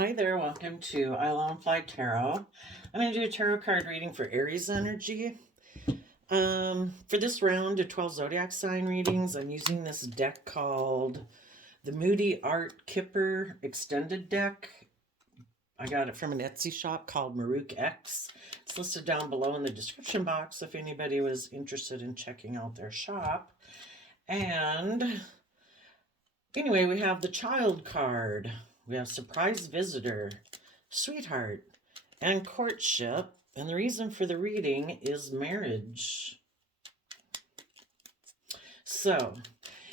Hi there, welcome to I Will Apply Tarot. I'm going to do a tarot card reading for Aries energy. For this round of 12 zodiac sign readings, I'm using this deck called the Moody Art Kipper Extended Deck. I got it from an Etsy shop called Maruk X. It's listed down below in the description box if anybody was interested in checking out their shop. And anyway, we have the Child card. We have Surprise Visitor, Sweetheart, and Courtship. And the reason for the reading is marriage. So,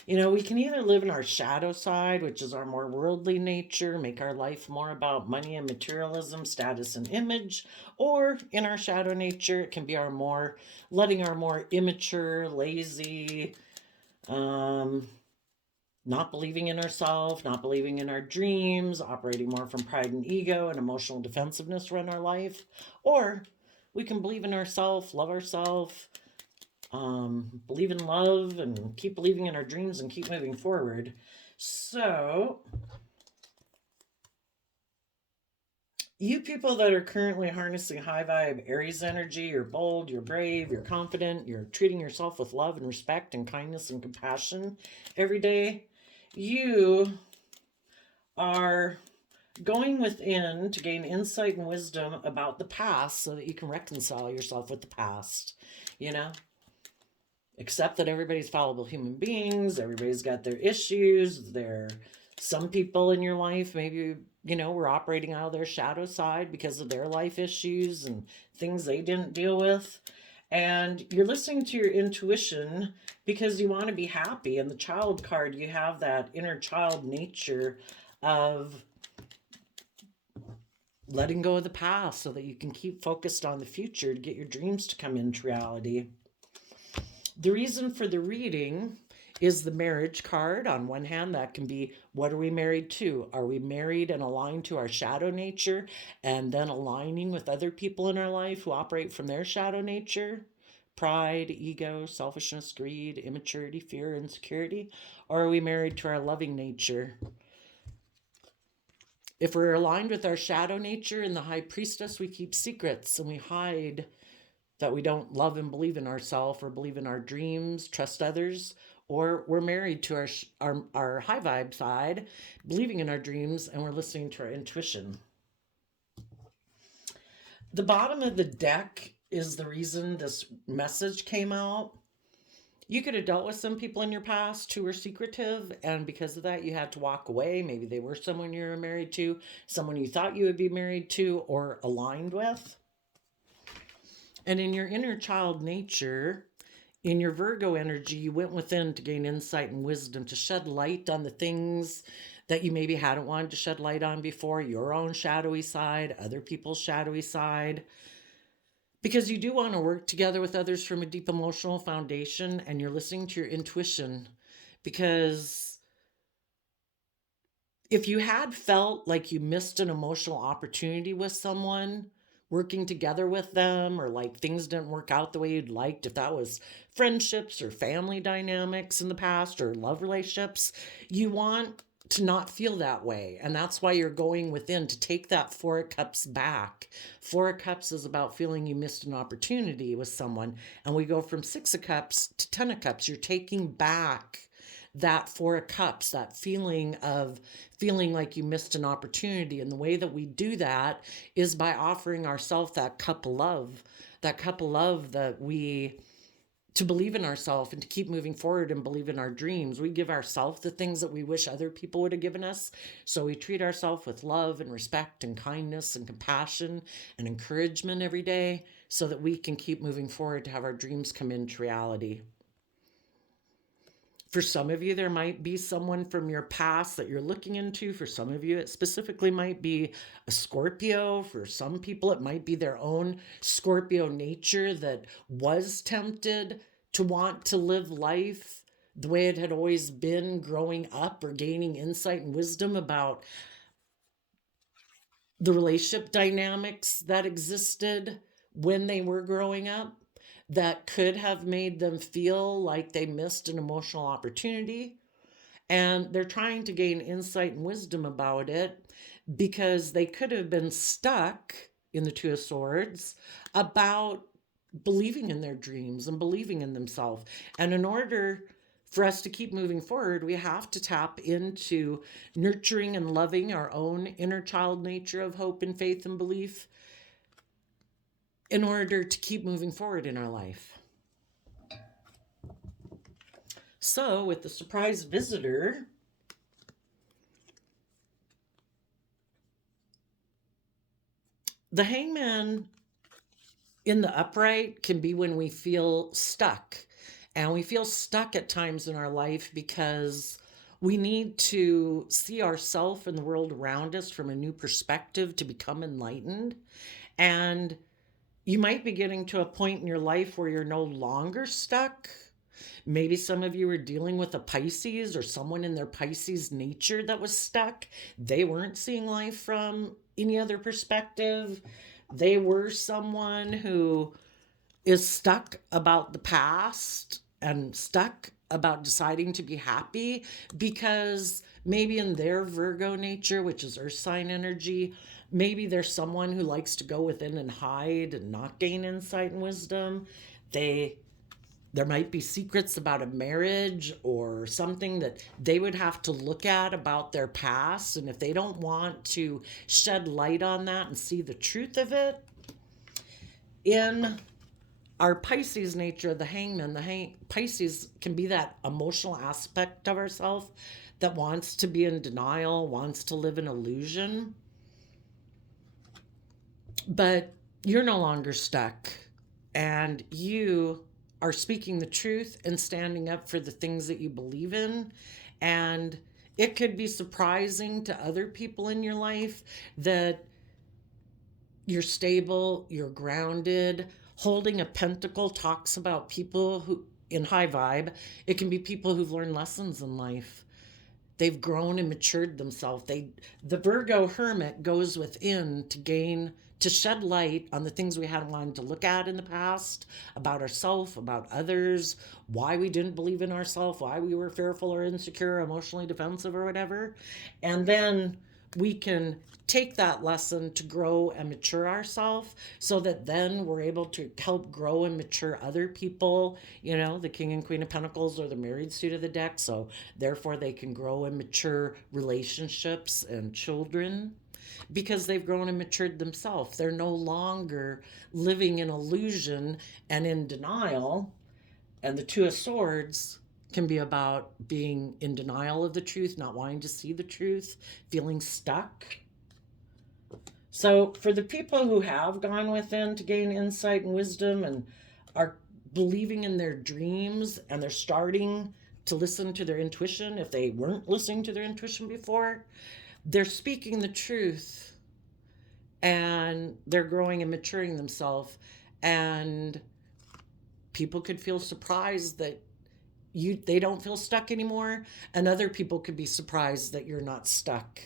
we can either live in our shadow side, which is our more worldly nature, make our life more about money and materialism, status and image, or in our shadow nature, it can be letting our more immature, lazy, not believing in ourselves, not believing in our dreams, operating more from pride and ego and emotional defensiveness run our life. Or we can believe in ourselves, love ourselves, believe in love, and keep believing in our dreams and keep moving forward. So, you people that are currently harnessing high vibe Aries energy, you're bold, you're brave, you're confident, you're treating yourself with love and respect and kindness and compassion every day. You are going within to gain insight and wisdom about the past so that you can reconcile yourself with the past. Accept that everybody's fallible human beings, everybody's got their issues. Some people in your life, maybe, were operating out of their shadow side because of their life issues and things they didn't deal with. And you're listening to your intuition because you want to be happy. In the Child card, you have that inner child nature of letting go of the past so that you can keep focused on the future to get your dreams to come into reality. The reason for the reading is the marriage card. On one hand, that can be, what are we married to? Are we married and aligned to our shadow nature and then aligning with other people in our life who operate from their shadow nature? Pride, ego, selfishness, greed, immaturity, fear, insecurity? Or are we married to our loving nature? If we're aligned with our shadow nature in the High Priestess, we keep secrets and we hide that we don't love and believe in ourselves or believe in our dreams, trust others. Or we're married to our high vibe side, believing in our dreams, and we're listening to our intuition. The bottom of the deck is the reason this message came out. You could have dealt with some people in your past who were secretive, and because of that, you had to walk away. Maybe they were someone you were married to, someone you thought you would be married to or aligned with. And in your inner child nature, in your Virgo energy, you went within to gain insight and wisdom, to shed light on the things that you maybe hadn't wanted to shed light on before, your own shadowy side, other people's shadowy side. Because you do want to work together with others from a deep emotional foundation, and you're listening to your intuition. Because if you had felt like you missed an emotional opportunity with someone, working together with them, or like things didn't work out the way you'd liked, if that was friendships or family dynamics in the past or love relationships, you want to not feel that way. And that's why you're going within to take that Four of Cups back. Four of Cups is about feeling you missed an opportunity with someone. And we go from Six of Cups to Ten of Cups. You're taking back that Four of Cups, that feeling of feeling like you missed an opportunity. And the way that we do that is by offering ourselves that cup of love, to believe in ourselves and to keep moving forward and believe in our dreams. We give ourselves the things that we wish other people would have given us. So we treat ourselves with love and respect and kindness and compassion and encouragement every day so that we can keep moving forward to have our dreams come into reality. For some of you, there might be someone from your past that you're looking into. For some of you, it specifically might be a Scorpio. For some people, it might be their own Scorpio nature that was tempted to want to live life the way it had always been growing up, or gaining insight and wisdom about the relationship dynamics that existed when they were growing up, that could have made them feel like they missed an emotional opportunity. And they're trying to gain insight and wisdom about it. because they could have been stuck in the Two of Swords about believing in their dreams and believing in themselves. And in order for us to keep moving forward, we have to tap into nurturing and loving our own inner child nature of hope and faith and belief in order to keep moving forward in our life. So, with the surprise visitor, the Hangman in the upright can be when we feel stuck. And we feel stuck at times in our life because we need to see ourselves and the world around us from a new perspective to become enlightened. And you might be getting to a point in your life where you're no longer stuck. Maybe some of you are dealing with a Pisces or someone in their Pisces nature that was stuck. They weren't seeing life from any other perspective. They were someone who is stuck about the past and stuck about deciding to be happy because maybe in their Virgo nature, which is earth sign energy, maybe there's someone who likes to go within and hide and not gain insight and wisdom. There might be secrets about a marriage or something that they would have to look at about their past. And if they don't want to shed light on that and see the truth of it, in our Pisces nature, the Hangman, Pisces can be that emotional aspect of ourselves that wants to be in denial, wants to live in illusion. But you're no longer stuck, and you are speaking the truth and standing up for the things that you believe in. And it could be surprising to other people in your life that you're stable, you're grounded. Holding a pentacle talks about people who, in high vibe, it can be people who've learned lessons in life. They've grown and matured themselves. The Virgo hermit goes within to shed light on the things we hadn't wanted to look at in the past, about ourselves, about others, why we didn't believe in ourselves, why we were fearful or insecure, emotionally defensive or whatever. And then we can take that lesson to grow and mature ourselves so that then we're able to help grow and mature other people. The King and Queen of Pentacles are the married suit of the deck, so therefore they can grow and mature relationships and children because they've grown and matured themselves. They're no longer living in illusion and in denial. And the Two of Swords can be about being in denial of the truth, not wanting to see the truth, feeling stuck. So for the people who have gone within to gain insight and wisdom and are believing in their dreams and they're starting to listen to their intuition, if they weren't listening to their intuition before, they're speaking the truth and they're growing and maturing themselves. And people could feel surprised that they don't feel stuck anymore, and other people could be surprised that you're not stuck.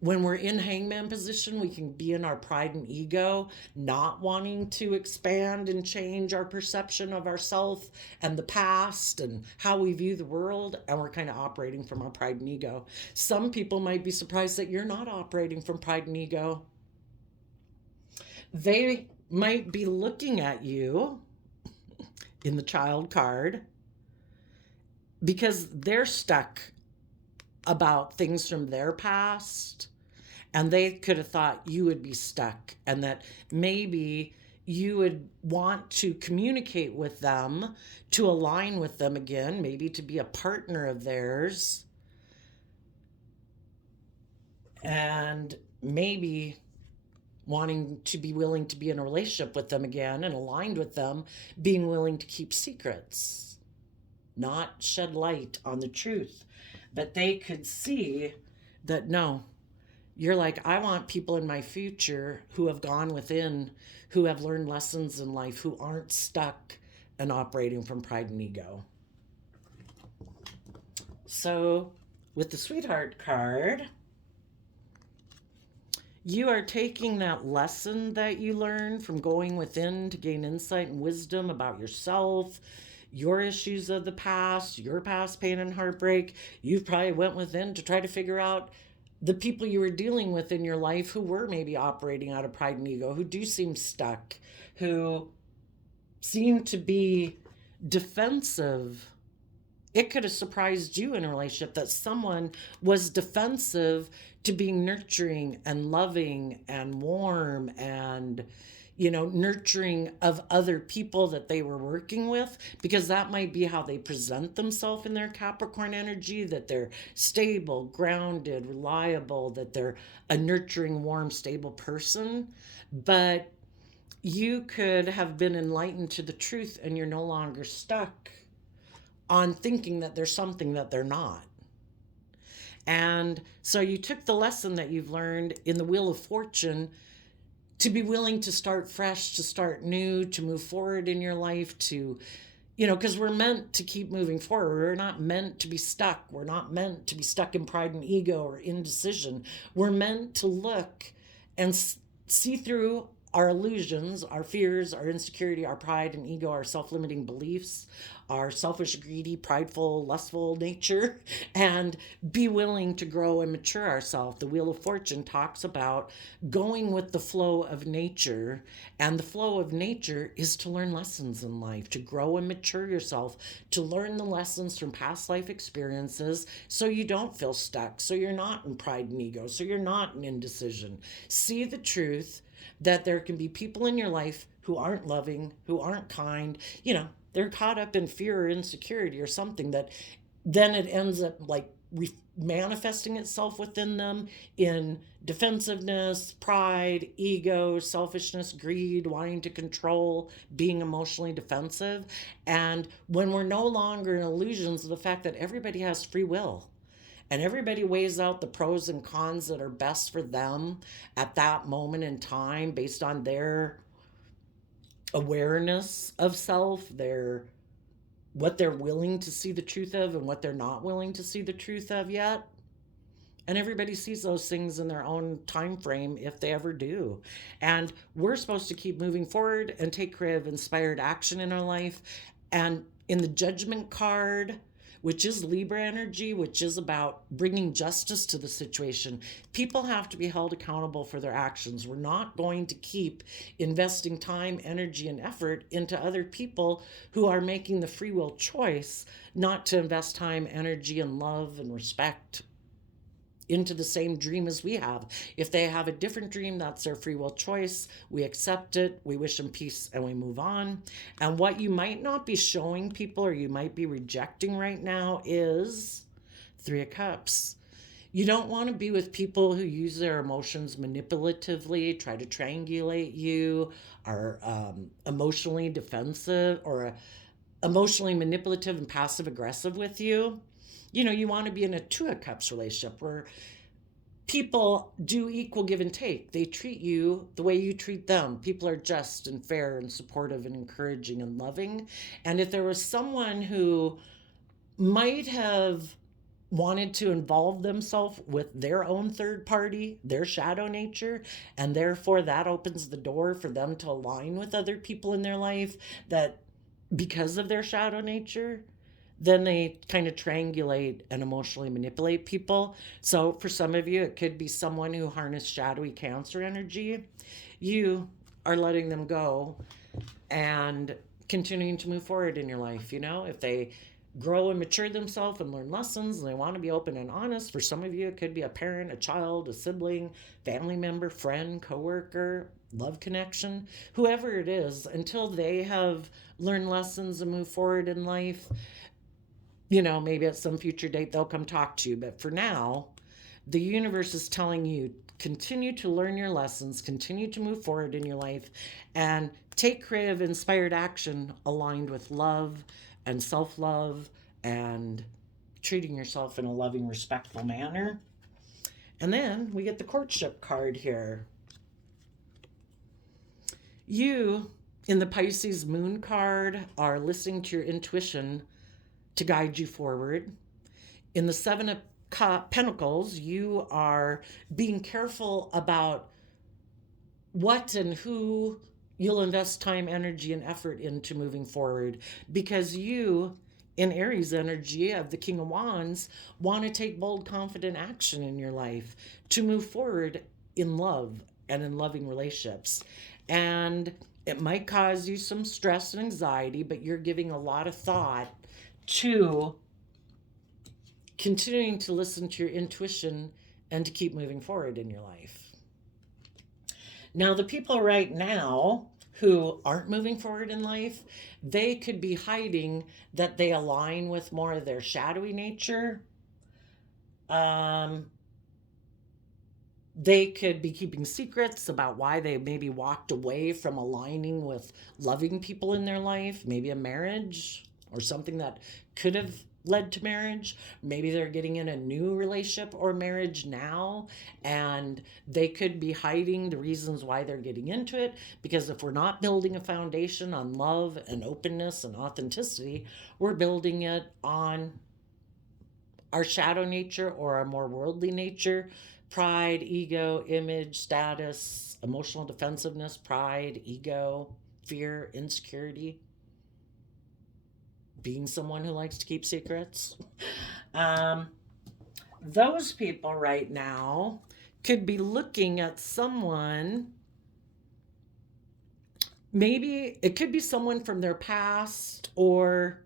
When we're in Hangman position, we can be in our pride and ego, not wanting to expand and change our perception of ourselves and the past and how we view the world, and we're kind of operating from our pride and ego. Some people might be surprised that you're not operating from pride and ego. They might be looking at you in the Child card because they're stuck about things from their past, and they could have thought you would be stuck and that maybe you would want to communicate with them, to align with them again, maybe to be a partner of theirs, and maybe wanting to be willing to be in a relationship with them again and aligned with them, being willing to keep secrets, not shed light on the truth. But they could see that, no, you're like, I want people in my future who have gone within, who have learned lessons in life, who aren't stuck and operating from pride and ego. So with the Sweetheart card, you are taking that lesson that you learned from going within to gain insight and wisdom about yourself, your issues of the past, your past pain and heartbreak. You've probably went within to try to figure out the people you were dealing with in your life who were maybe operating out of pride and ego, who do seem stuck, who seem to be defensive. It could have surprised you in a relationship that someone was defensive to being nurturing and loving and warm and, nurturing of other people that they were working with, because that might be how they present themselves in their Capricorn energy, that they're stable, grounded, reliable, that they're a nurturing, warm, stable person. But you could have been enlightened to the truth and you're no longer stuck on thinking that there's something that they're not. And so you took the lesson that you've learned in the Wheel of Fortune to be willing to start fresh, to start new, to move forward in your life, to, because we're meant to keep moving forward. We're not meant to be stuck. We're not meant to be stuck in pride and ego or indecision. We're meant to look and see through our illusions, our fears, our insecurity, our pride and ego, our self-limiting beliefs, our selfish, greedy, prideful, lustful nature, and be willing to grow and mature ourselves. The Wheel of Fortune talks about going with the flow of nature, and the flow of nature is to learn lessons in life, to grow and mature yourself, to learn the lessons from past life experiences so you don't feel stuck, so you're not in pride and ego, so you're not in indecision. See the truth that there can be people in your life who aren't loving, who aren't kind, they're caught up in fear or insecurity or something that then it ends up like manifesting itself within them in defensiveness, pride, ego, selfishness, greed, wanting to control, being emotionally defensive. And when we're no longer in illusions of the fact that everybody has free will, and everybody weighs out the pros and cons that are best for them at that moment in time based on their awareness of self, what they're willing to see the truth of and what they're not willing to see the truth of yet. And everybody sees those things in their own time frame, if they ever do. And we're supposed to keep moving forward and take creative, inspired action in our life. And in the Judgment card, which is Libra energy, which is about bringing justice to the situation, people have to be held accountable for their actions. We're not going to keep investing time, energy, and effort into other people who are making the free will choice not to invest time, energy, and love and respect into the same dream as we have. If they have a different dream, that's their free will choice. We accept it, we wish them peace, and we move on. And what you might not be showing people or you might be rejecting right now is Three of Cups. You don't want to be with people who use their emotions manipulatively, try to triangulate you, are emotionally defensive or emotionally manipulative and passive aggressive with you. You want to be in a Two of Cups relationship where people do equal give and take. They treat you the way you treat them. People are just and fair and supportive and encouraging and loving. And if there was someone who might have wanted to involve themselves with their own third party, their shadow nature, and therefore that opens the door for them to align with other people in their life that because of their shadow nature, then they kind of triangulate and emotionally manipulate people. So for some of you, it could be someone who harnessed shadowy Cancer energy. You are letting them go and continuing to move forward in your life. If they grow and mature themselves and learn lessons and they want to be open and honest, for some of you, it could be a parent, a child, a sibling, family member, friend, coworker, love connection, whoever it is, until they have learned lessons and move forward in life. Maybe at some future date they'll come talk to you. But for now, the universe is telling you, continue to learn your lessons, continue to move forward in your life, and take creative, inspired action aligned with love and self-love and treating yourself in a loving, respectful manner. And then we get the Courtship card here. You, in the Pisces Moon card, are listening to your intuition to guide you forward. In the Seven of Pentacles, you are being careful about what and who you'll invest time, energy, and effort into moving forward, because you in Aries energy of the King of Wands want to take bold, confident action in your life to move forward in love and in loving relationships. And it might cause you some stress and anxiety, but you're giving a lot of thought to continuing to listen to your intuition and to keep moving forward in your life. Now, the people right now who aren't moving forward in life, they could be hiding that they align with more of their shadowy nature. Um, they could be keeping secrets about why they maybe walked away from aligning with loving people in their life, maybe a marriage or something that could have led to marriage. Maybe they're getting in a new relationship or marriage now, and they could be hiding the reasons why they're getting into it. Because if we're not building a foundation on love and openness and authenticity, we're building it on our shadow nature or our more worldly nature: pride, ego, image, status, emotional defensiveness, pride, ego, fear, insecurity, being someone who likes to keep secrets. Um, those people right now could be looking at someone. Maybe it could be someone from their past, or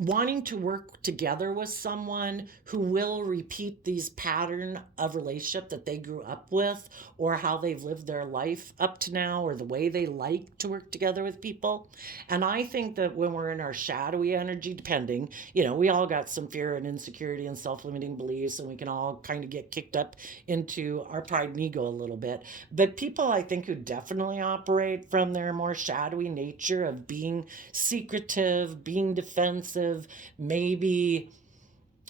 wanting to work together with someone who will repeat these pattern of relationship that they grew up with, or how they've lived their life up to now, or the way they like to work together with people. And I think that when we're in our shadowy energy, depending, we all got some fear and insecurity and self-limiting beliefs, and we can all kind of get kicked up into our pride and ego a little bit. But people, I think, who definitely operate from their more shadowy nature of being secretive, being defensive, maybe,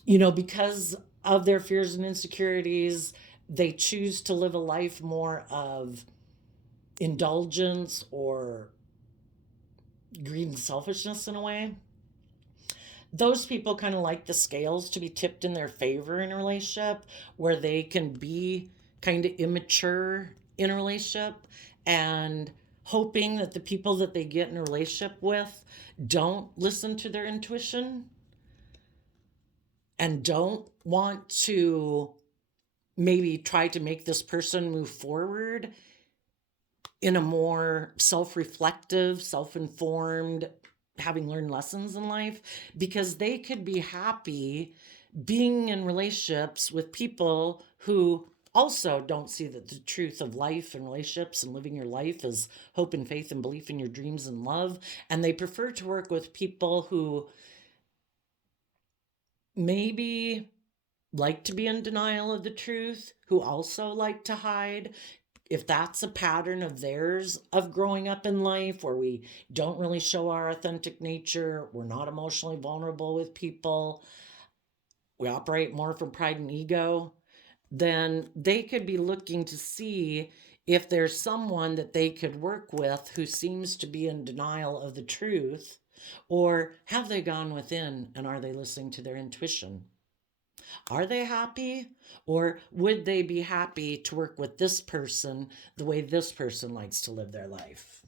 because of their fears and insecurities, they choose to live a life more of indulgence or greed and selfishness in a way. Those people kind of like the scales to be tipped in their favor in a relationship, where they can be kind of immature in a relationship, and hoping that the people that they get in a relationship with don't listen to their intuition and don't want to maybe try to make this person move forward in a more self-reflective, self-informed, having learned lessons in life, because they could be happy being in relationships with people who also don't see that the truth of life and relationships and living your life is hope and faith and belief in your dreams and love. And they prefer to work with people who maybe like to be in denial of the truth, who also like to hide. If that's a pattern of theirs of growing up in life, where we don't really show our authentic nature, we're not emotionally vulnerable with people, we operate more from pride and ego, then they could be looking to see if there's someone that they could work with who seems to be in denial of the truth, or have they gone within and are they listening to their intuition? Are they happy? Or would they be happy to work with this person the way this person likes to live their life?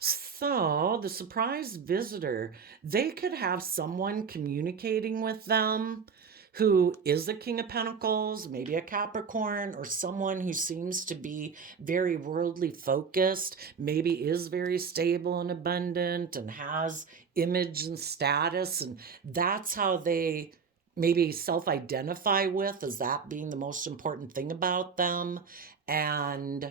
So, the surprise visitor, they could have someone communicating with them who is a King of Pentacles, maybe a Capricorn, or someone who seems to be very worldly focused, maybe is very stable and abundant and has image and status. And that's how they maybe self identify with, as that being the most important thing about them. And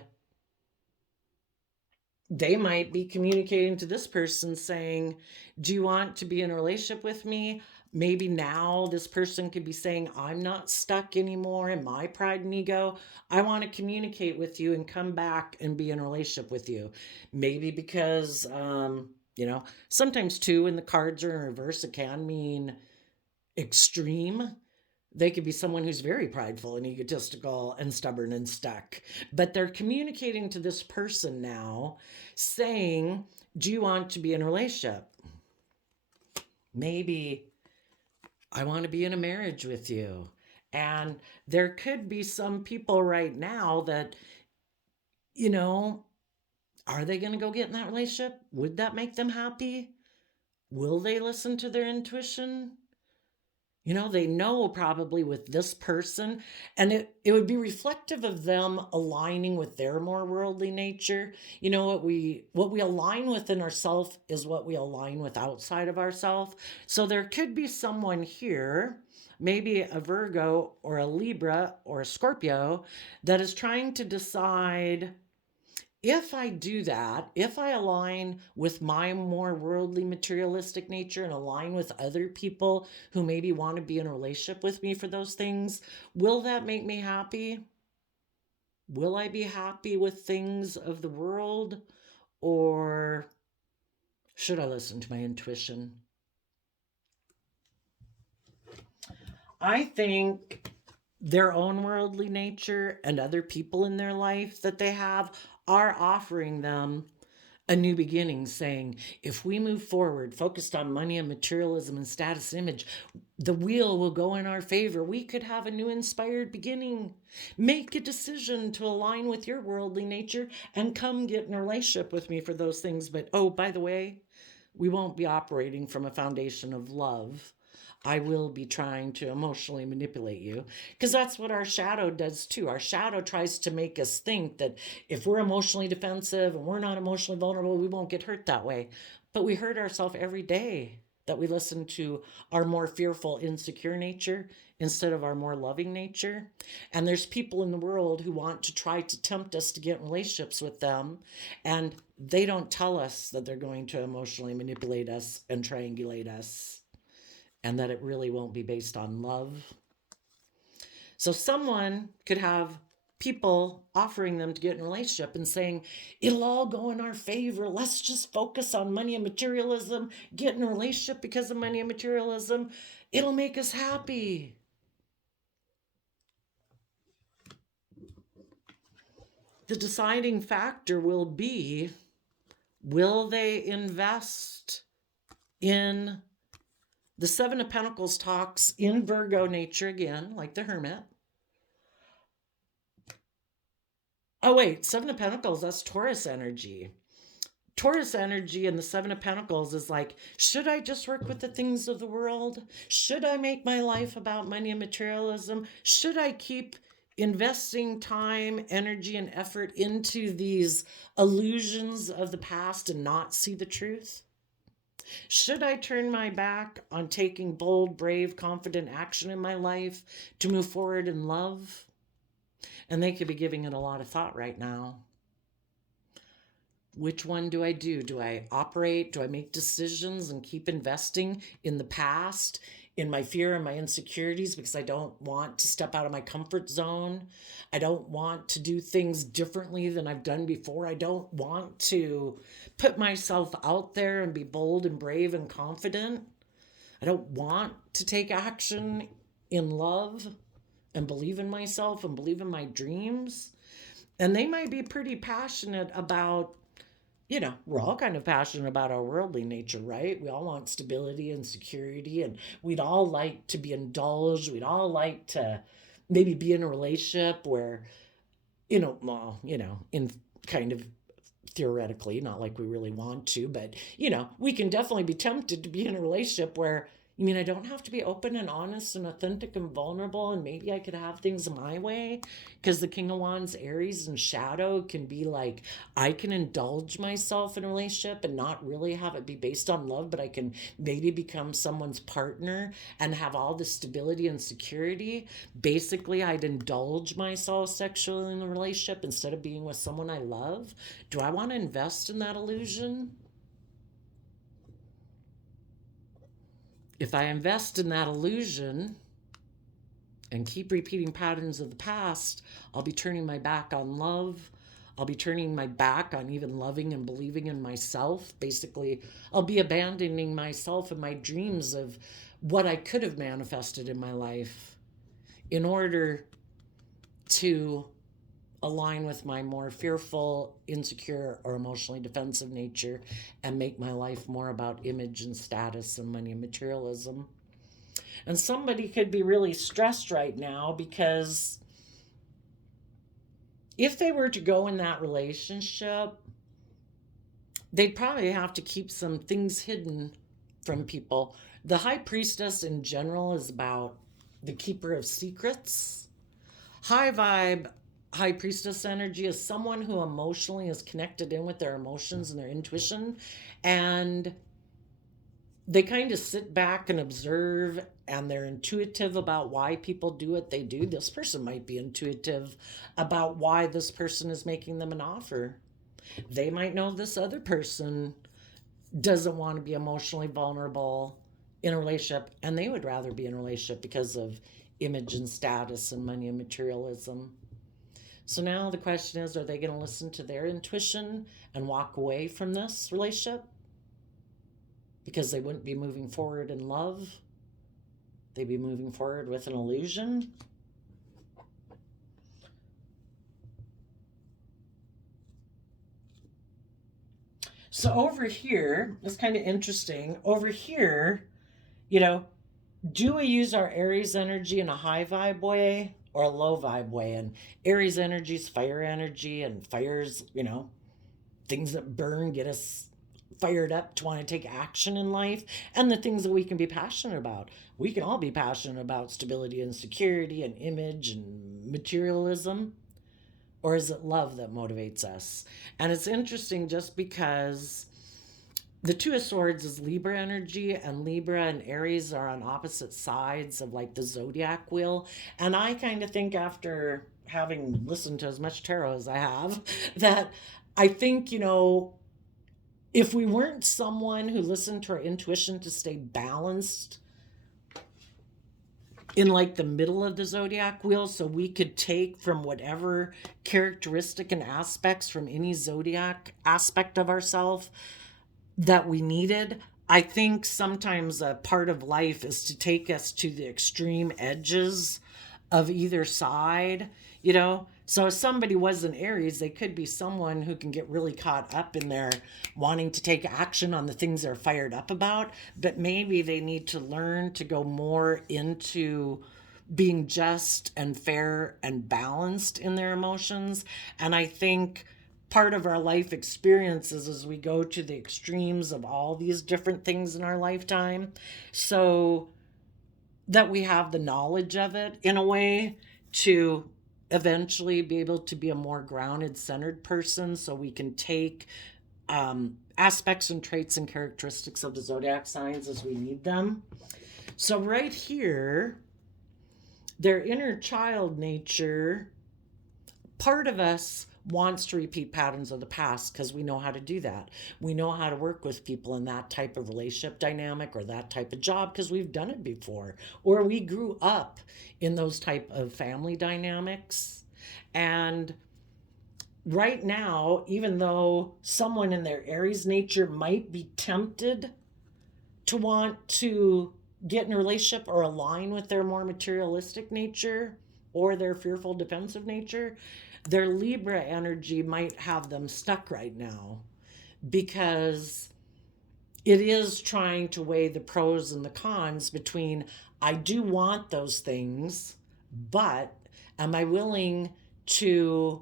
they might be communicating to this person saying, do you want to be in a relationship with me? Maybe now this person could be saying, I'm not stuck anymore in my pride and ego. I want to communicate with you and come back and be in a relationship with you. Maybe because, sometimes too, when the cards are in reverse, it can mean extreme. They could be someone who's very prideful and egotistical and stubborn and stuck. But they're communicating to this person now saying, do you want to be in a relationship? Maybe, I want to be in a marriage with you. And there could be some people right now that, you know, Are they going to go get in that relationship? Would that make them happy? Will they listen to their intuition? They know probably with this person, and it would be reflective of them aligning with their more worldly nature. What we align with in ourself is what we align with outside of ourself. So there could be someone here, maybe a Virgo or a Libra or a Scorpio, that is trying to decide, if I do that, if I align with my more worldly materialistic nature and align with other people who maybe want to be in a relationship with me for those things, will that make me happy? Will I be happy with things of the world? Or should I listen to my intuition? I think their own worldly nature and other people in their life that they have are offering them a new beginning, saying, if we move forward focused on money and materialism and status image, the wheel will go in our favor. We could have a new inspired beginning. Make a decision to align with your worldly nature and come get in a relationship with me for those things. But oh, by the way, we won't be operating from a foundation of love. I will be trying to emotionally manipulate you, because that's what our shadow does too. Our shadow tries to make us think that if we're emotionally defensive and we're not emotionally vulnerable, we won't get hurt that way. But we hurt ourselves every day that we listen to our more fearful, insecure nature instead of our more loving nature. And there's people in the world who want to try to tempt us to get in relationships with them, and they don't tell us that they're going to emotionally manipulate us and triangulate us, and that it really won't be based on love. So someone could have people offering them to get in a relationship and saying, it'll all go in our favor. Let's just focus on money and materialism, get in a relationship because of money and materialism. It'll make us happy. The deciding factor will be, will they invest in the Seven of Pentacles? Talks in Virgo nature again, like the Hermit. Oh, wait, Seven of Pentacles, that's Taurus energy. Taurus energy and the Seven of Pentacles is like, should I just work with the things of the world? Should I make my life about money and materialism? Should I keep investing time, energy, and effort into these illusions of the past and not see the truth? Should I turn my back on taking bold, brave, confident action in my life to move forward in love? And they could be giving it a lot of thought right now. Which one do I do? Do I operate? Do I make decisions and keep investing in the past, in my fear and my insecurities, because I don't want to step out of my comfort zone? I don't want to do things differently than I've done before. I don't want to put myself out there and be bold and brave and confident. I don't want to take action in love and believe in myself and believe in my dreams. And they might be pretty passionate about, we're all kind of passionate about our worldly nature, right? We all want stability and security, and we'd all like to be indulged. We'd all like to maybe be in a relationship where, in kind of theoretically, not like we really want to, but, we can definitely be tempted to be in a relationship where, I don't have to be open and honest and authentic and vulnerable, and maybe I could have things my way, because the King of Wands, Aries, and shadow can be like, I can indulge myself in a relationship and not really have it be based on love, but I can maybe become someone's partner and have all the stability and security. Basically, I'd indulge myself sexually in the relationship instead of being with someone I love. Do I want to invest in that illusion? If I invest in that illusion and keep repeating patterns of the past, I'll be turning my back on love. I'll be turning my back on even loving and believing in myself. Basically, I'll be abandoning myself and my dreams of what I could have manifested in my life in order to align with my more fearful, insecure, or emotionally defensive nature and make my life more about image and status and money and materialism. And somebody could be really stressed right now because if they were to go in that relationship they'd probably have to keep some things hidden from people. The high priestess in general is about the keeper of secrets. High vibe high priestess energy is someone who emotionally is connected in with their emotions and their intuition, and they kind of sit back and observe, and they're intuitive about why people do what they do. This person might be intuitive about why this person is making them an offer. They might know this other person doesn't want to be emotionally vulnerable in a relationship, and they would rather be in a relationship because of image and status and money and materialism. So now the question is, are they going to listen to their intuition and walk away from this relationship because they wouldn't be moving forward in love? They'd be moving forward with an illusion. So over here, it's kind of interesting. Over here, do we use our Aries energy in a high vibe way or a low vibe way? And Aries energy is fire energy, and fires, things that burn get us fired up to want to take action in life, and the things that we can be passionate about. We can all be passionate about stability and security and image and materialism. Or is it love that motivates us? And it's interesting just because the Two of Swords is Libra energy, and Libra and Aries are on opposite sides of like the zodiac wheel. And I kind of think, after having listened to as much tarot as I have, that I think, if we weren't someone who listened to our intuition to stay balanced in like the middle of the zodiac wheel, so we could take from whatever characteristic and aspects from any zodiac aspect of ourselves that we needed. I think sometimes a part of life is to take us to the extreme edges of either side, So if somebody was an Aries, they could be someone who can get really caught up in their wanting to take action on the things they're fired up about, but maybe they need to learn to go more into being just and fair and balanced in their emotions. And I think part of our life experiences as we go to the extremes of all these different things in our lifetime, so that we have the knowledge of it in a way to eventually be able to be a more grounded, centered person, so we can take aspects and traits and characteristics of the zodiac signs as we need them. So right here, their inner child nature, part of us wants to repeat patterns of the past because we know how to do that. We know how to work with people in that type of relationship dynamic or that type of job because we've done it before, or we grew up in those type of family dynamics. And right now, even though someone in their Aries nature might be tempted to want to get in a relationship or align with their more materialistic nature or their fearful defensive nature, their Libra energy might have them stuck right now, because it is trying to weigh the pros and the cons between, I do want those things, but am I willing to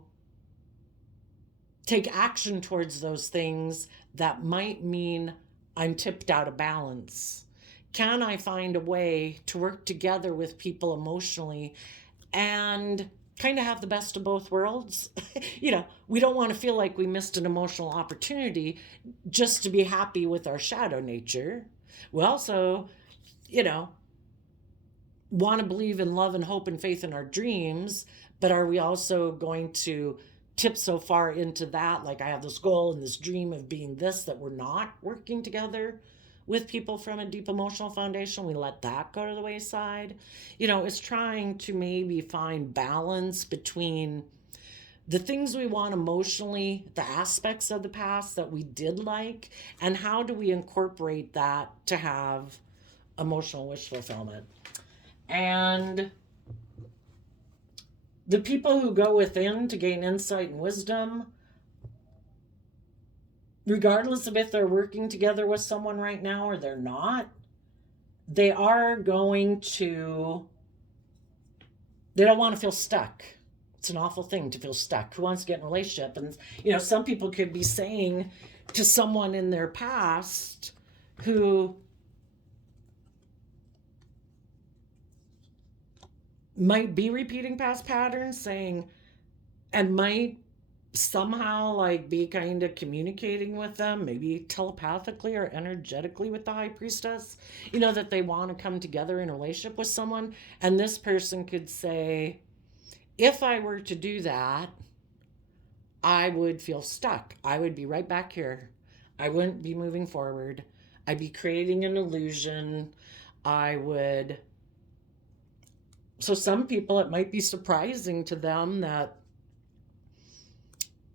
take action towards those things that might mean I'm tipped out of balance? Can I find a way to work together with people emotionally and kind of have the best of both worlds? We don't want to feel like we missed an emotional opportunity just to be happy with our shadow nature. We also, want to believe in love and hope and faith in our dreams, but are we also going to tip so far into that, like I have this goal and this dream of being this, that we're not working together with people from a deep emotional foundation? We let that go to the wayside. It's trying to maybe find balance between the things we want emotionally, the aspects of the past that we did like, and how do we incorporate that to have emotional wish fulfillment. And the people who go within to gain insight and wisdom, regardless of if they're working together with someone right now or they're not, they are going to, they don't want to feel stuck. It's an awful thing to feel stuck. Who wants to get in a relationship? And, some people could be saying, to someone in their past who might be repeating past patterns, saying, and might somehow like be kind of communicating with them, maybe telepathically or energetically with the high priestess, that they want to come together in a relationship with someone. And this person could say, if I were to do that, I would feel stuck. I would be right back here. I wouldn't be moving forward. I'd be creating an illusion. I would. So some people, it might be surprising to them that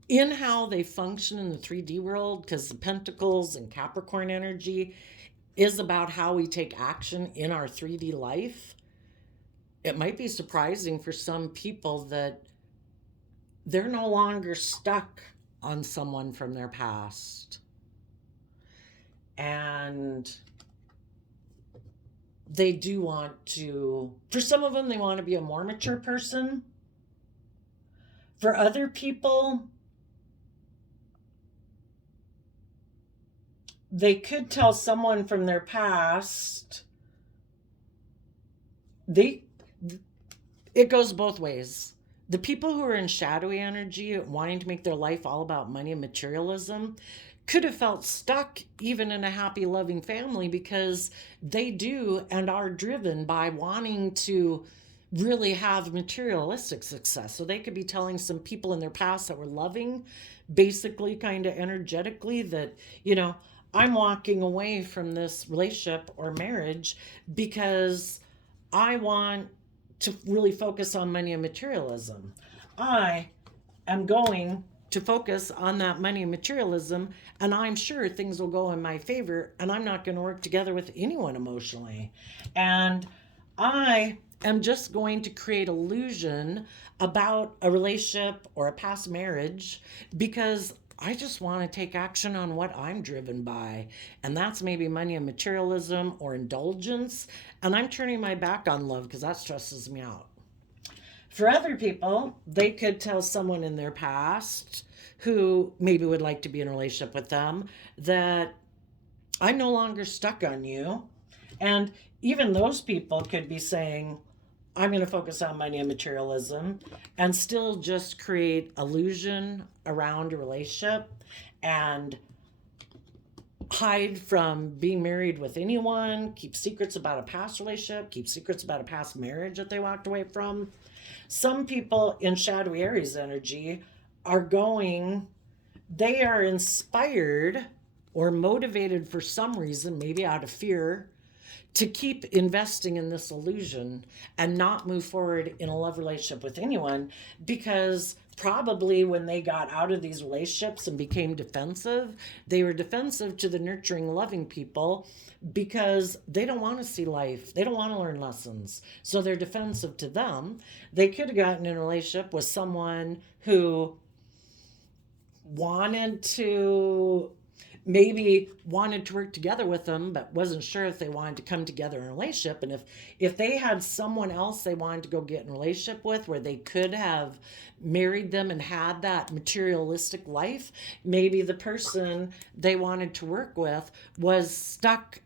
in how they function in the 3D world, because the Pentacles and Capricorn energy is about how we take action in our 3D life. It might be surprising for some people that they're no longer stuck on someone from their past. And they do want to, for some of them, they want to be a more mature person. For other people, they could tell someone from their past, it goes both ways. The people who are in shadowy energy, wanting to make their life all about money and materialism, could have felt stuck even in a happy, loving family, because they do and are driven by wanting to really have materialistic success. So they could be telling some people in their past that were loving, basically kind of energetically, that, I'm walking away from this relationship or marriage because I want to really focus on money and materialism. I am going to focus on that money and materialism, and I'm sure things will go in my favor, and I'm not going to work together with anyone emotionally. And I am just going to create illusion about a relationship or a past marriage because I just want to take action on what I'm driven by. And that's maybe money and materialism or indulgence. And I'm turning my back on love because that stresses me out. For other people, they could tell someone in their past who maybe would like to be in a relationship with them that I'm no longer stuck on you. And even those people could be saying, I'm going to focus on money and materialism and still just create illusion around a relationship and hide from being married with anyone, keep secrets about a past relationship, keep secrets about a past marriage that they walked away from. Some people in shadowy Aries energy they are inspired or motivated for some reason, maybe out of fear, to keep investing in this illusion and not move forward in a love relationship with anyone, because probably when they got out of these relationships and became defensive, they were defensive to the nurturing, loving people because they don't want to see life. They don't want to learn lessons. So they're defensive to them. They could have gotten in a relationship with someone who maybe wanted to work together with them, but wasn't sure if they wanted to come together in a relationship. And if they had someone else they wanted to go get in a relationship with where they could have married them and had that materialistic life, maybe the person they wanted to work with was stuck,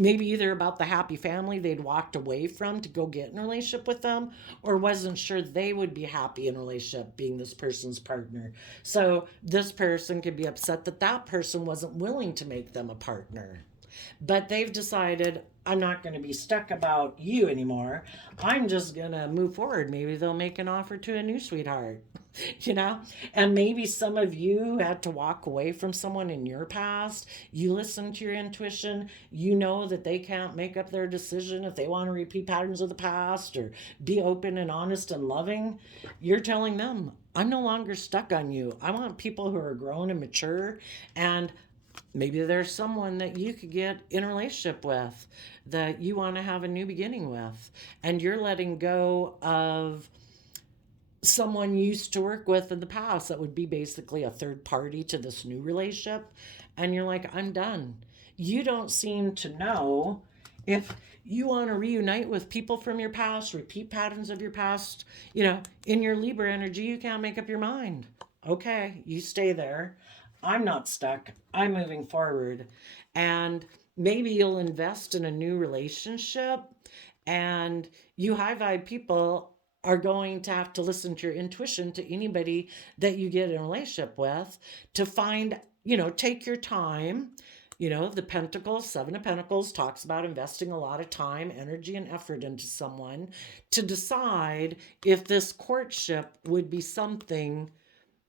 maybe either about the happy family they'd walked away from to go get in a relationship with them, or wasn't sure they would be happy in a relationship being this person's partner. So this person could be upset that that person wasn't willing to make them a partner. But they've decided, I'm not going to be stuck about you anymore. I'm just going to move forward. Maybe they'll make an offer to a new sweetheart, And maybe some of you had to walk away from someone in your past. You listen to your intuition. You know that they can't make up their decision if they want to repeat patterns of the past or be open and honest and loving. You're telling them, I'm no longer stuck on you. I want people who are grown and mature, and maybe there's someone that you could get in a relationship with that you want to have a new beginning with, and you're letting go of someone you used to work with in the past that would be basically a third party to this new relationship. And you're like, I'm done. You don't seem to know if you want to reunite with people from your past, repeat patterns of your past. In your Libra energy, you can't make up your mind. Okay, you stay there. I'm not stuck. I'm moving forward. And maybe you'll invest in a new relationship, and you high vibe people are going to have to listen to your intuition to anybody that you get in a relationship with to find, take your time. The Pentacles, Seven of Pentacles talks about investing a lot of time, energy, and effort into someone to decide if this courtship would be something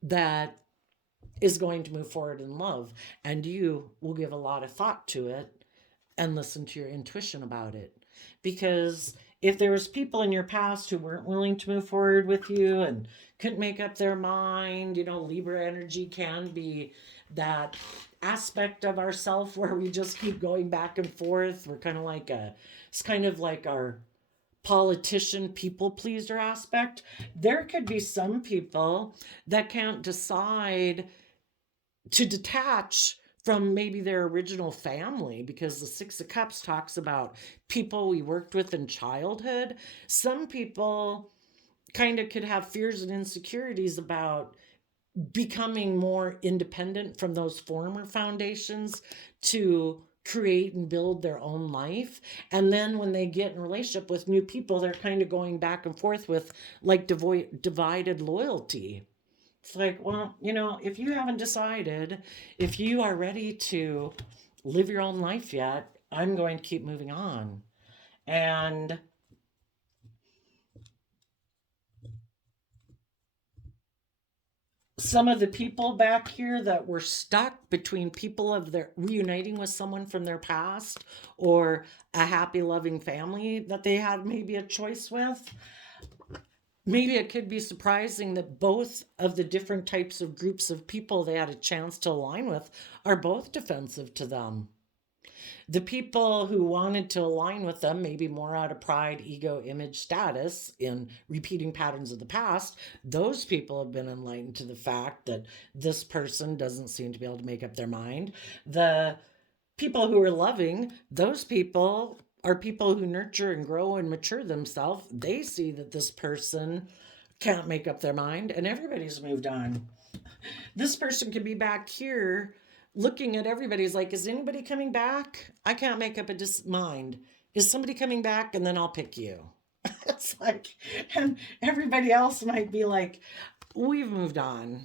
that is going to move forward in love. And you will give a lot of thought to it and listen to your intuition about it. Because if there was people in your past who weren't willing to move forward with you and couldn't make up their mind, Libra energy can be that aspect of ourself where we just keep going back and forth. We're kind of like it's kind of like our politician people pleaser aspect. There could be some people that can't decide to detach from maybe their original family, because the Six of Cups talks about people we worked with in childhood. Some people kind of could have fears and insecurities about becoming more independent from those former foundations to create and build their own life. And then when they get in a relationship with new people, they're kind of going back and forth with like divided loyalty. It's like, well, if you haven't decided if you are ready to live your own life yet, I'm going to keep moving on. And some of the people back here that were stuck between people of their reuniting with someone from their past or a happy, loving family that they had maybe a choice with, maybe it could be surprising that both of the different types of groups of people they had a chance to align with are both defensive to them. The people who wanted to align with them, maybe more out of pride, ego, image, status, in repeating patterns of the past, those people have been enlightened to the fact that this person doesn't seem to be able to make up their mind. The people who are loving, those people are people who nurture and grow and mature themselves. They see that this person can't make up their mind, and everybody's moved on. This person could be back here looking at everybody's like, is anybody coming back? I can't make up a mind. Is somebody coming back? And then I'll pick you. It's like, and everybody else might be like, we've moved on.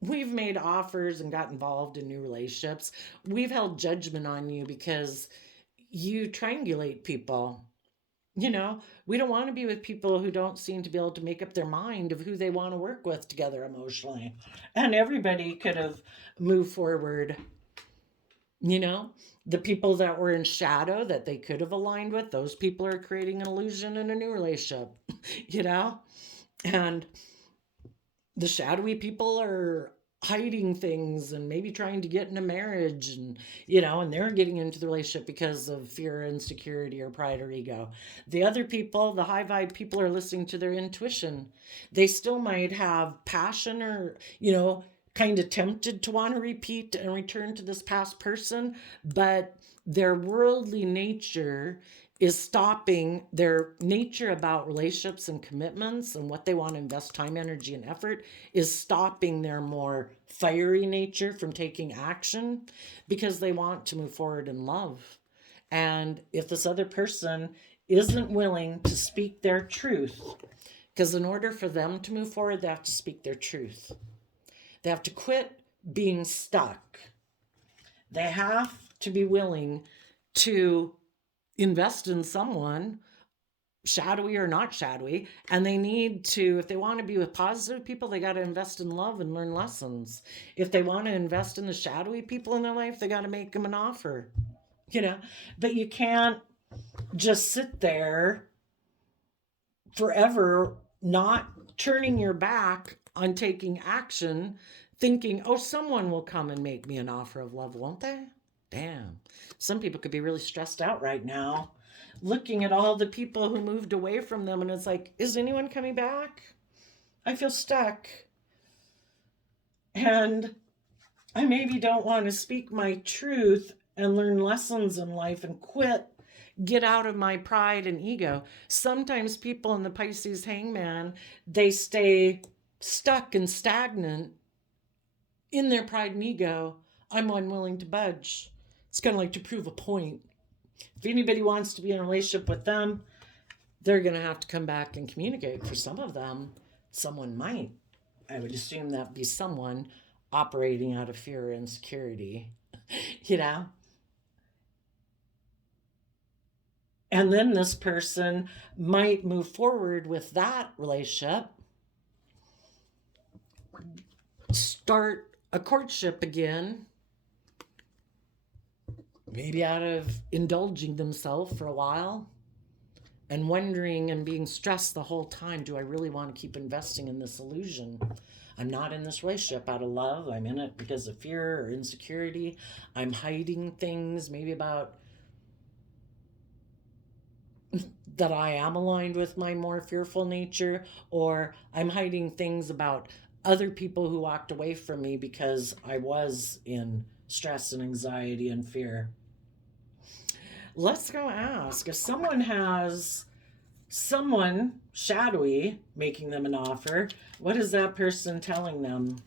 We've made offers and got involved in new relationships. We've held judgment on you because you triangulate people. We don't want to be with people who don't seem to be able to make up their mind of who they want to work with together emotionally. And everybody could have moved forward. You know, the people that were in shadow that they could have aligned with, those people are creating an illusion in a new relationship, you know? And the shadowy people are hiding things and maybe trying to get in a marriage, and they're getting into the relationship because of fear, insecurity, or pride or ego. The other people, the high vibe people, are listening to their intuition. They still might have passion or kind of tempted to want to repeat and return to this past person, but their worldly nature is stopping their nature about relationships and commitments and what they want to invest time, energy, and effort is stopping their more fiery nature from taking action because they want to move forward in love. And if this other person isn't willing to speak their truth, because in order for them to move forward, they have to speak their truth. They have to quit being stuck. They have to be willing to invest in someone, shadowy or not shadowy, and they need to, if they want to be with positive people, they got to invest in love and learn lessons. If they want to invest in the shadowy people in their life, they got to make them an offer, but you can't just sit there forever not turning your back on taking action, thinking, oh, someone will come and make me an offer of love, won't they? Damn. Some people could be really stressed out right now looking at all the people who moved away from them, and it's like, is anyone coming back? I feel stuck. And I maybe don't want to speak my truth and learn lessons in life and get out of my pride and ego. Sometimes people in the Pisces hangman, they stay stuck and stagnant in their pride and ego, I'm unwilling to budge. It's kind of like to prove a point. If anybody wants to be in a relationship with them, they're going to have to come back and communicate. For some of them, someone might. I would assume that be someone operating out of fear or insecurity, you know? And then this person might move forward with that relationship, start a courtship again, maybe out of indulging themselves for a while and wondering and being stressed the whole time, do I really want to keep investing in this illusion? I'm not in this relationship out of love. I'm in it because of fear or insecurity. I'm hiding things maybe about that I am aligned with my more fearful nature, or I'm hiding things about other people who walked away from me because I was in stress and anxiety and fear. Let's go ask if someone has someone shadowy making them an offer, what is that person telling them?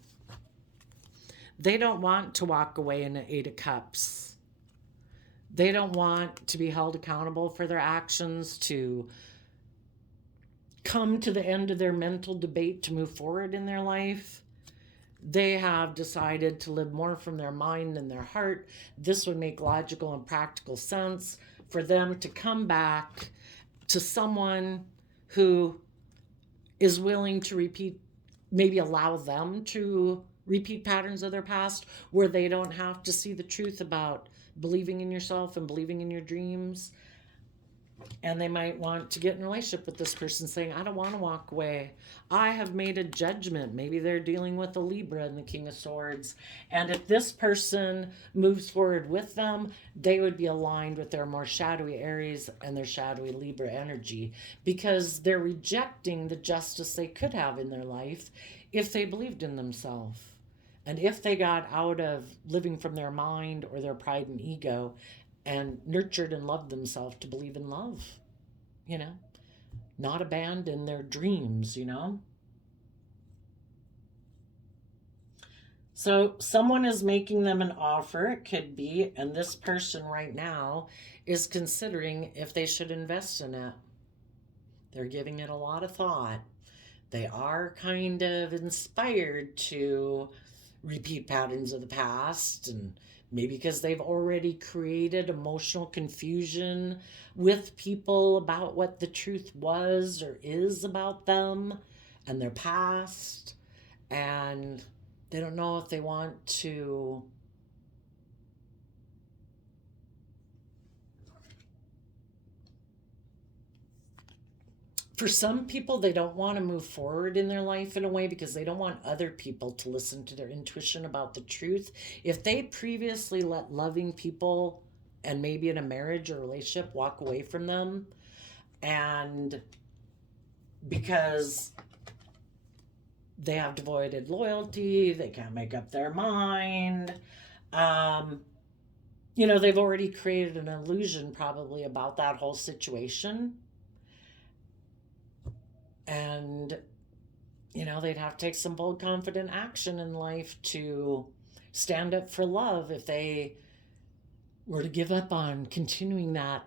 They don't want to walk away in the Eight of Cups. They don't want to be held accountable for their actions, to come to the end of their mental debate to move forward in their life. They have decided to live more from their mind than their heart. This would make logical and practical sense for them to come back to someone who is willing to repeat, maybe allow them to repeat patterns of their past, where they don't have to see the truth about believing in yourself and believing in your dreams. And they might want to get in a relationship with this person saying, I don't want to walk away. I have made a judgment. Maybe they're dealing with a Libra and the King of Swords. And if this person moves forward with them, they would be aligned with their more shadowy Aries and their shadowy Libra energy, because they're rejecting the justice they could have in their life if they believed in themselves. And if they got out of living from their mind or their pride and ego and nurtured and loved themselves to believe in love, not abandon their dreams, So someone is making them an offer, it could be, and this person right now is considering if they should invest in it. They're giving it a lot of thought. They are kind of inspired to repeat patterns of the past, and maybe because they've already created emotional confusion with people about what the truth was or is about them and their past, and they don't know if they want to for some people, they don't want to move forward in their life in a way because they don't want other people to listen to their intuition about the truth. If they previously let loving people, and maybe in a marriage or relationship, walk away from them, and because they have devoided loyalty, they can't make up their mind, they've already created an illusion probably about that whole situation. And, they'd have to take some bold, confident action in life to stand up for love if they were to give up on continuing that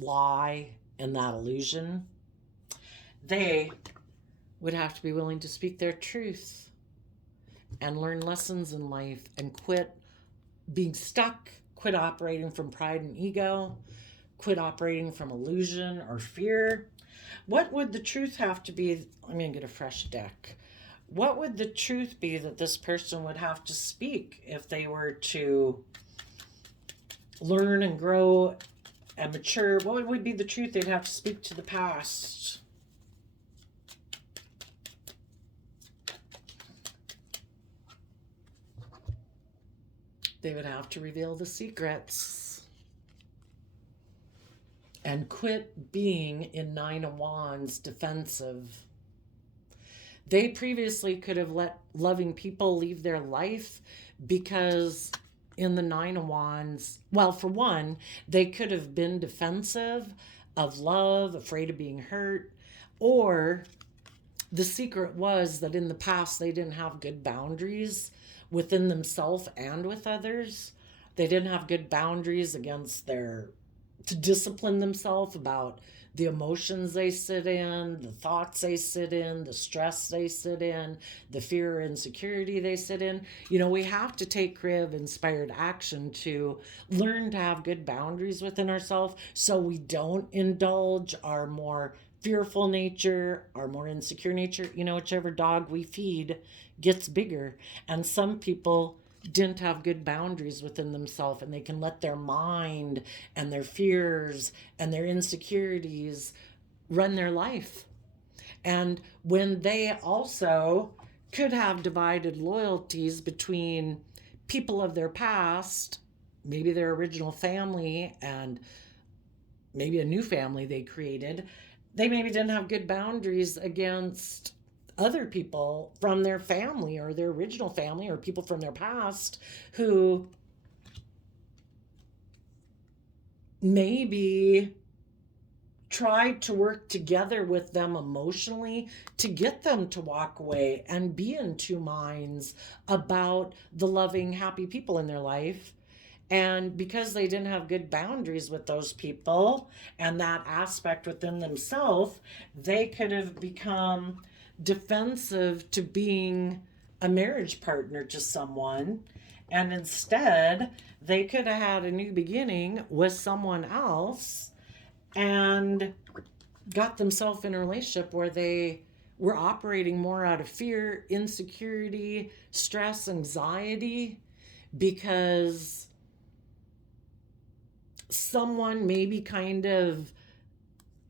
lie and that illusion. They would have to be willing to speak their truth and learn lessons in life and quit being stuck, quit operating from pride and ego, quit operating from illusion or fear. What would the truth have to be? I'm going to get a fresh deck. What would the truth be that this person would have to speak if they were to learn and grow and mature? What would be the truth they'd have to speak to the past? They would have to reveal the secrets and quit being in Nine of Wands defensive. They previously could have let loving people leave their life because in the Nine of Wands, well, for one, they could have been defensive of love, afraid of being hurt, or the secret was that in the past they didn't have good boundaries within themselves and with others. They didn't have good boundaries to discipline themselves about the emotions they sit in, the thoughts they sit in, the stress they sit in, the fear or insecurity they sit in. We have to take creative, inspired action to learn to have good boundaries within ourselves so we don't indulge our more fearful nature, our more insecure nature. Whichever dog we feed gets bigger. And some people didn't have good boundaries within themselves, and they can let their mind and their fears and their insecurities run their life. And when they also could have divided loyalties between people of their past, maybe their original family and maybe a new family they created, they maybe didn't have good boundaries against other people from their family or their original family or people from their past who maybe tried to work together with them emotionally to get them to walk away and be in two minds about the loving, happy people in their life. And because they didn't have good boundaries with those people and that aspect within themselves, they could have become defensive to being a marriage partner to someone. And instead, they could have had a new beginning with someone else and got themselves in a relationship where they were operating more out of fear, insecurity, stress, anxiety, because someone maybe kind of,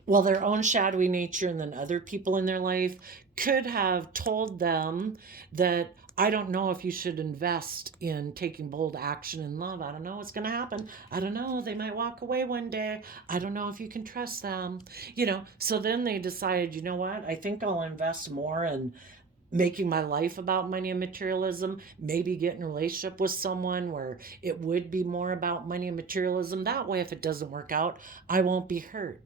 their own shadowy nature and then other people in their life could have told them that, I don't know if you should invest in taking bold action in love. I don't know what's going to happen. I don't know. They might walk away one day. I don't know if you can trust them. So then they decided, what? I think I'll invest more in making my life about money and materialism, maybe get in a relationship with someone where it would be more about money and materialism. That way, if it doesn't work out, I won't be hurt.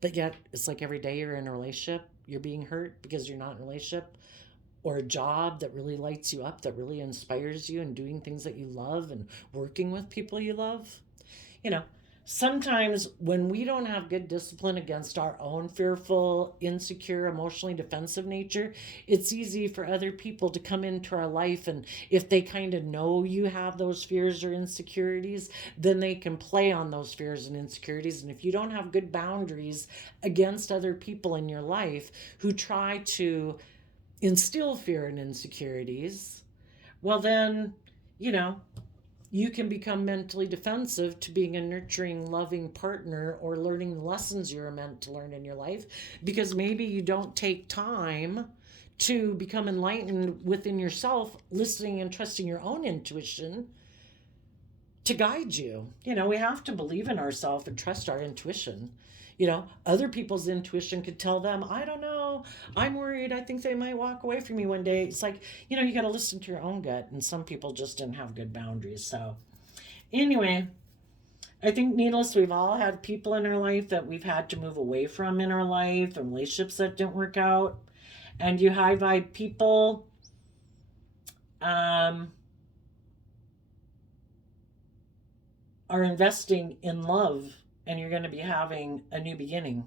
But yet, it's like every day you're in a relationship, you're being hurt because you're not in a relationship, or a job that really lights you up, that really inspires you, and doing things that you love and working with people you love. Sometimes when we don't have good discipline against our own fearful, insecure, emotionally defensive nature, it's easy for other people to come into our life. And if they kind of know you have those fears or insecurities, then they can play on those fears and insecurities. And if you don't have good boundaries against other people in your life who try to instill fear and insecurities, well, then, you can become mentally defensive to being a nurturing, loving partner or learning the lessons you're meant to learn in your life, because maybe you don't take time to become enlightened within yourself, listening and trusting your own intuition to guide you. We have to believe in ourselves and trust our intuition. Other people's intuition could tell them, I don't know, I'm worried, I think they might walk away from me one day. It's like, you got to listen to your own gut, and some people just didn't have good boundaries. So anyway, I think needless, we've all had people in our life that we've had to move away from in our life, and relationships that didn't work out. And you high vibe people, are investing in love, and you're going to be having a new beginning.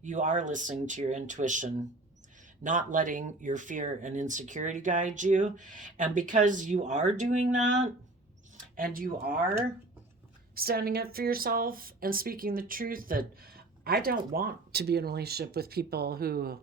You are listening to your intuition, not letting your fear and insecurity guide you. And because you are doing that, and you are standing up for yourself and speaking the truth that I don't want to be in a relationship with people who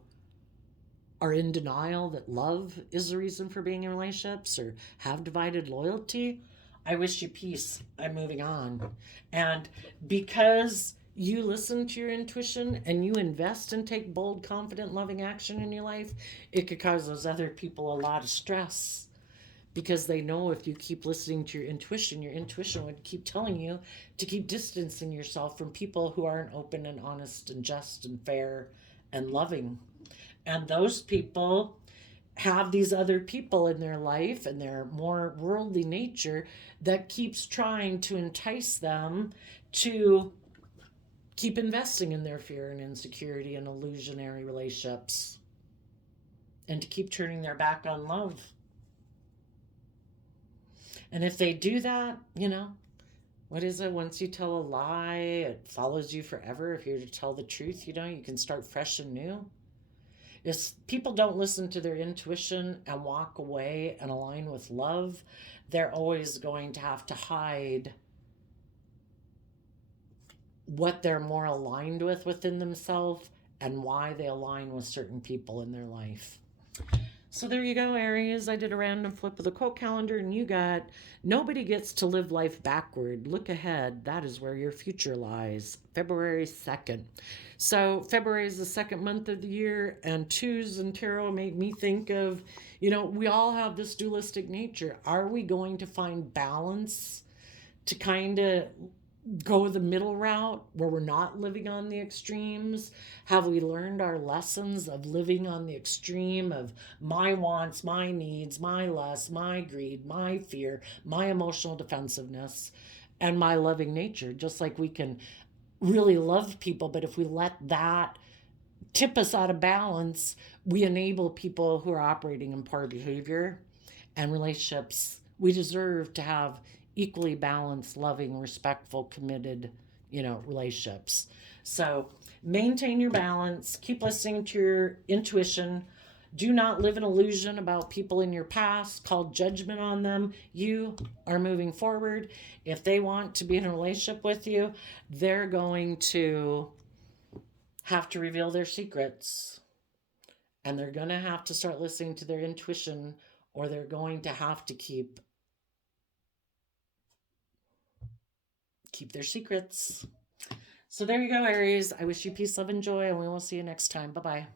are in denial that love is the reason for being in relationships or have divided loyalty, I wish you peace. I'm moving on. And because you listen to your intuition and you invest and take bold, confident, loving action in your life, it could cause those other people a lot of stress, because they know if you keep listening to your intuition would keep telling you to keep distancing yourself from people who aren't open and honest and just and fair and loving. And those people have these other people in their life and their more worldly nature that keeps trying to entice them to keep investing in their fear and insecurity and illusionary relationships, and to keep turning their back on love. And if they do that, what is it? Once you tell a lie, it follows you forever. If you're to tell the truth, you can start fresh and new. If people don't listen to their intuition and walk away and align with love, they're always going to have to hide what they're more aligned with within themselves and why they align with certain people in their life. So there you go, Aries. I did a random flip of the quote calendar, and you got nobody gets to live life backward. Look ahead. That is where your future lies. February 2nd. So February is the second month of the year, and twos and tarot make me think of, we all have this dualistic nature. Are we going to find balance to kind of go the middle route where we're not living on the extremes? Have we learned our lessons of living on the extreme of my wants, my needs, my lust, my greed, my fear, my emotional defensiveness, and my loving nature? Just like we can really love people, but if we let that tip us out of balance, we enable people who are operating in poor behavior and relationships. We deserve to have equally balanced, loving, respectful, committed, relationships. So maintain your balance, keep listening to your intuition. Do not live an illusion about people in your past, call judgment on them. You are moving forward. If they want to be in a relationship with you, they're going to have to reveal their secrets. And they're going to have to start listening to their intuition, or they're going to have to keep their secrets. So there you go, Aries. I wish you peace, love, and joy, and we will see you next time. Bye-bye.